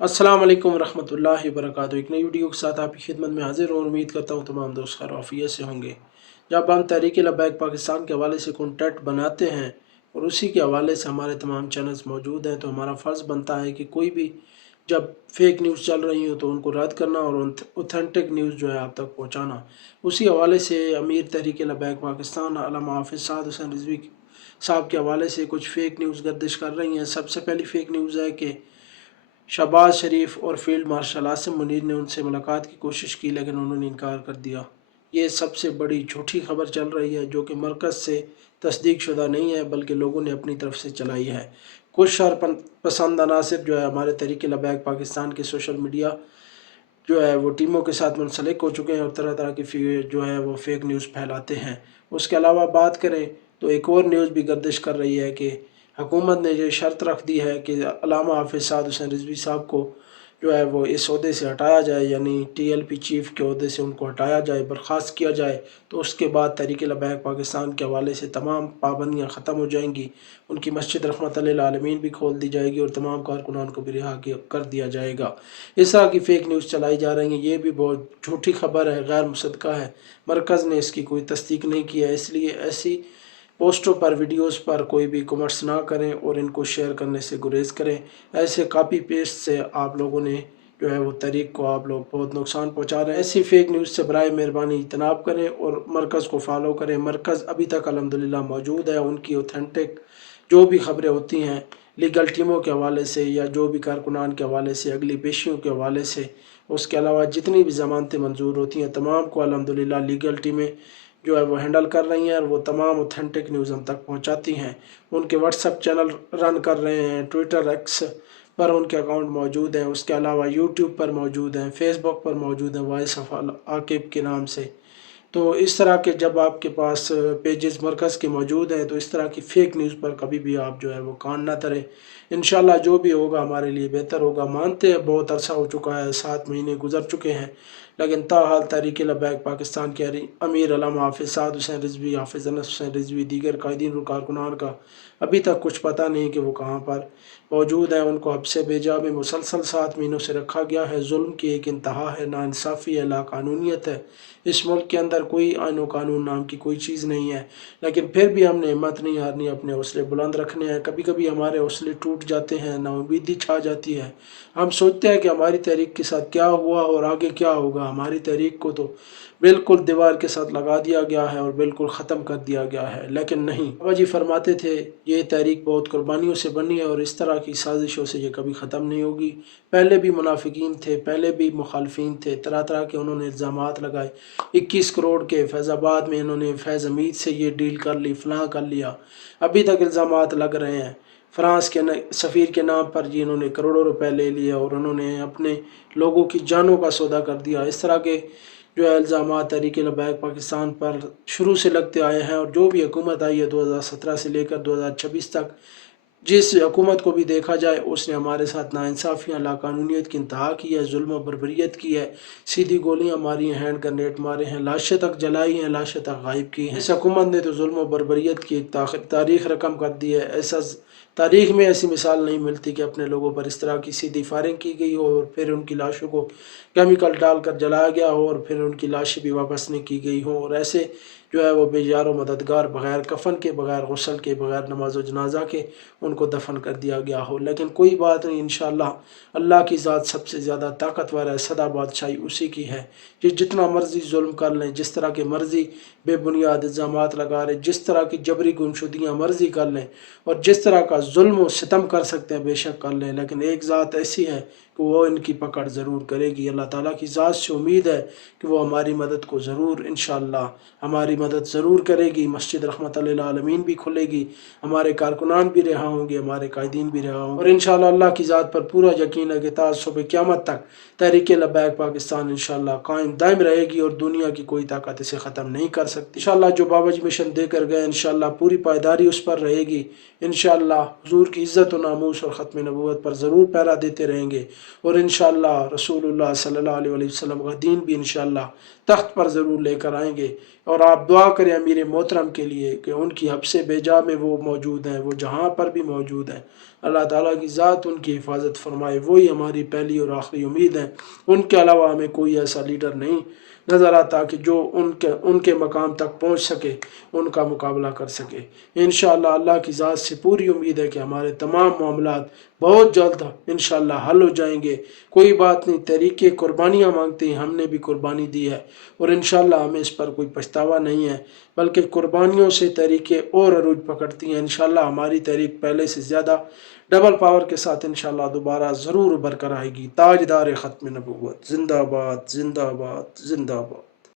अस्सलाम वालेकुम रहमतुल्लाहि वबरकातुहू। एक नई वीडियो के साथ आपकी खिदमत में हाजिर हूँ। उम्मीद करता हूँ तमाम दोस्त खैर आफियत से होंगे। जब हम तहरीक लब्बैक पाकिस्तान के हवाले से कंटेंट बनाते हैं और उसी के हवाले से हमारे तमाम चैनल्स मौजूद हैं, तो हमारा फ़र्ज़ बनता है कि कोई भी जब फेक न्यूज़ चल रही हो तो उनको रद्द करना और ऑथेंटिक न्यूज़ जो है आप तक पहुँचाना। उसी हवाले से अमीर तहरीक लब्बैक पाकिस्तान अल्लामा हाफ़िज़ साद हुसैन रिज़वी साहब के हवाले से कुछ फ़ेक न्यूज़ गर्दिश कर रही हैं। सबसे पहली फ़ेक न्यूज़ है कि शहबाज शरीफ और फील्ड मार्शल आसिम मुनीर ने उनसे मुलाकात की कोशिश की, लेकिन उन्होंने इनकार कर दिया। ये सबसे बड़ी झूठी खबर चल रही है, जो कि मरकज़ से तस्दीक शुदा नहीं है, बल्कि लोगों ने अपनी तरफ से चलाई है। कुछ पसंद अनासिर जो है हमारे तहरीक लब्बैक पाकिस्तान के सोशल मीडिया जो है वो टीमों के साथ मुंसलिक हो चुके हैं और तरह तरह की जो है वो फेक न्यूज़ फैलाते हैं। उसके अलावा बात करें तो एक और न्यूज़ भी गर्दिश कर रही है कि हुकूमत ने ये शर्त रख दी है कि अल्लामा हाफ़िज़ साद हुसैन रिज़वी साहब को जो है वो इस ओहदे से हटाया जाए, यानी टीएलपी चीफ़ के ओहदे से उनको हटाया जाए, बर्खास्त किया जाए। तो उसके बाद तहरीक लब्बैक पाकिस्तान के हवाले से तमाम पाबंदियाँ ख़त्म हो जाएंगी। उनकी मस्जिद रहमतुल्लाह आलमीन भी खोल दी जाएगी और तमाम कारकुनान को भी रिहा कर दिया जाएगा। इस तरह की फ़ेक न्यूज़ चलाई जा रही है। ये भी बहुत झूठी खबर है, गैर मुसद्दक़ा है। मरकज़ ने इसकी कोई तस्दीक नहीं किया, इसलिए ऐसी पोस्टों पर वीडियोस पर कोई भी कमेंट्स ना करें और इनको शेयर करने से गुरेज करें। ऐसे कॉपी पेस्ट से आप लोगों ने जो है वो तहरीक को आप लोग बहुत नुकसान पहुंचा रहे हैं। ऐसी फेक न्यूज़ से बराए मेहरबानी इजतनाब करें और मरकज़ को फॉलो करें। मरकज़ अभी तक अल्हम्दुलिल्लाह मौजूद है। उनकी ऑथेंटिक जो भी खबरें होती हैं लीगल टीमों के हवाले से या जो भी कारकुनान के हवाले से, अगली पेशियों के हवाले से, उसके अलावा जितनी भी ज़मानतें मंजूर होती हैं तमाम को अल्हम्दुलिल्लाह लीगल टीमें जो है वो हैंडल कर रही हैं और वो तमाम ऑथेंटिक न्यूज़ हम तक पहुंचाती हैं। उनके व्हाट्सएप चैनल रन कर रहे हैं, ट्विटर एक्स पर उनके अकाउंट मौजूद हैं, उसके अलावा यूट्यूब पर मौजूद हैं, फेसबुक पर मौजूद हैं वॉइस ऑफ आकिब के नाम से। तो इस तरह के जब आपके पास पेजेस मरकज़ के मौजूद हैं तो इस तरह की फ़ेक न्यूज़ पर कभी भी आप जो है वो कान ना धरें। इंशाल्लाह जो भी होगा हमारे लिए बेहतर होगा। मानते हैं बहुत अरसा हो चुका है, 7 महीने गुजर चुके हैं, लेकिन ताहाल तहरीक लब्बैक पाकिस्तान के अमीर अल्लामा हाफ़िज़ साद हुसैन रिज़वी, हाफ़िज़ अनस हुसैन रिज़वी, दीगर कायदीन और कारकुनान का अभी तक कुछ पता नहीं कि वो कहाँ पर मौजूद हैं। उनको हब्से भेजा में मुसलसल 7 महीनों से रखा गया है। जुल्म की एक इंतहा है, नाइंसाफ़ी है, लाक़ानूनियत है। इस मुल्क के अंदर कोई आइन व कानून नाम की कोई चीज़ नहीं है, लेकिन फिर भी हमने हिम्मत नहीं हारनी, अपने हौसले बुलंद रखने हैं। कभी कभी हमारे हौसले टूट जाते हैं, नाउमीदी छा जाती है। हम सोचते हैं कि हमारी तहरीक के साथ क्या हुआ और आगे क्या होगा। हमारी तहरीक को तो बिल्कुल दीवार के साथ लगा दिया गया है और बिल्कुल ख़त्म कर दिया गया है, लेकिन नहीं। बाबा जी फरमाते थे ये तहरीक बहुत कुर्बानियों से बनी है और इस तरह की साजिशों से ये कभी ख़त्म नहीं होगी। पहले भी मुनाफिकीन थे, पहले भी मुखालफिन थे, तरह तरह के उन्होंने इल्ज़ामात लगाए। 21 करोड़ के फैज़ाबाद में इन्होंने फैज़ हमीद से ये डील कर ली, फ़लाँ कर लिया। अभी तक इल्ज़ामात लग रहे हैं। फ्रांस के सफ़ीर के नाम पर जी इन्होंने करोड़ों रुपए ले लिए और उन्होंने अपने लोगों की जानों का सौदा कर दिया। इस तरह के जो है इल्ज़ामात तहरीक लब्बैक पाकिस्तान पर शुरू से लगते आए हैं और जो भी हुकूमत आई है 2017 से लेकर 2026 तक, जिस हुकूमत को भी देखा जाए उसने हमारे साथ नाइंसाफ़ियाँ, लाक़ानूनियत की इंतहा की है, जुल्म और बर्बरियत की है, सीधी गोलियाँ मारी हैं, हैंड ग्रेनेड मारे हैं, लाशें तक जलाई हैं, लाशें तक गायब की हैं। इस हुकूमत ने तो जुल्म और बर्बरियत की एक तारीख़ रकम कर दी है। ऐसा तारीख़ में ऐसी मिसाल नहीं मिलती कि अपने लोगों पर इस तरह की सीधी फायरिंग की गई हो और फिर उनकी लाशों को केमिकल डालकर जलाया गया हो और फिर उनकी लाशें भी वापस नहीं की गई हों और ऐसे जो है वो बेजार मददगार बग़ैर कफ़न के, बग़ैर गुस्ल के, बग़ैर नमाज जनाजा के उनको दफन कर दिया गया हो। लेकिन कोई बात नहीं, इंशाअल्लाह अल्लाह की ज़ात सबसे ज़्यादा ताकतवर है, सदा बादशाही उसी की है। ये जितना मर्ज़ी जुल्म कर लें, जिस तरह के मर्ज़ी बेबुनियाद इल्ज़ामात लगा रहे, जिस तरह की जबरी गुमशुदियाँ मर्ज़ी कर लें और जिस तरह का जुल्म व सितम कर सकते हैं बेशक कर लें, लेकिन एक ज़ात ऐसी है कि वो इनकी पकड़ ज़रूर करेगी। अल्लाह ताला की ज़ात से उम्मीद है कि वो हमारी मदद को ज़रूर इंशाअल्लाह हमारी मदद ज़रूर करेगी। मस्जिद रहमतुल्लिल आलमीन भी खुलेगी, हमारे कारकुनान भी रिहा होंगे, हमारे कायदीन भी रिहा होंगे और इंशाअल्लाह अल्लाह की ज़ात पर पूरा यकीन है कि ताज सुबह क़यामत तक तहरीक लब्बैक पाकिस्तान इंशाअल्लाह कायम दायम रहेगी और दुनिया की कोई ताकत इसे ख़त्म नहीं कर सकती। इंशाअल्लाह जो बाबा जी मिशन देकर गए इंशाअल्लाह पूरी पायदारी उस पर रहेगी। इंशाअल्लाह हुज़ूर की इज़्ज़त व नामूस और ख़त्म नबूवत पर ज़रूर पहरा देते रहेंगे اور انشاءاللہ رسولullah सल्लल्लाहु अलैहि वसल्लम का दीन भी इंशाअल्लाह तख्त पर ज़रूर लेकर आएंगे। और आप दुआ करें अमीर मोहतरम के लिए कि उनकी हब्से बेजा में वो मौजूद हैं, वो जहाँ पर भी मौजूद हैं, अल्लाह ताला की ज़ात उनकी हिफाजत फरमाए। वही हमारी पहली और आखिरी उम्मीद है। उनके अलावा हमें कोई ऐसा लीडर नहीं नज़र आता कि जो उनके उनके मकाम तक पहुँच सके, उनका मुकाबला कर सके। इंशाअल्लाह अल्लाह की ज़ात से पूरी उम्मीद है कि हमारे तमाम मामलात बहुत जल्द इंशाअल्लाह हल हो जाएंगे। कोई बात नहीं, तहरीके कुर्बानियाँ मांगती हैं, हमने भी कुर्बानी दी है और इंशाअल्लाह हमें इस पर कोई पछतावा नहीं है, बल्कि कुर्बानियों से तहरीके और अरूज पकड़ती हैं। इंशाअल्लाह हमारी तहरीक पहले से ज़्यादा डबल पावर के साथ इंशाअल्लाह दोबारा ज़रूर उभर कर आएगी। ताजदार ख़त्म नबूवत जिंदाबाद जिंदाबाद जिंदाबाद।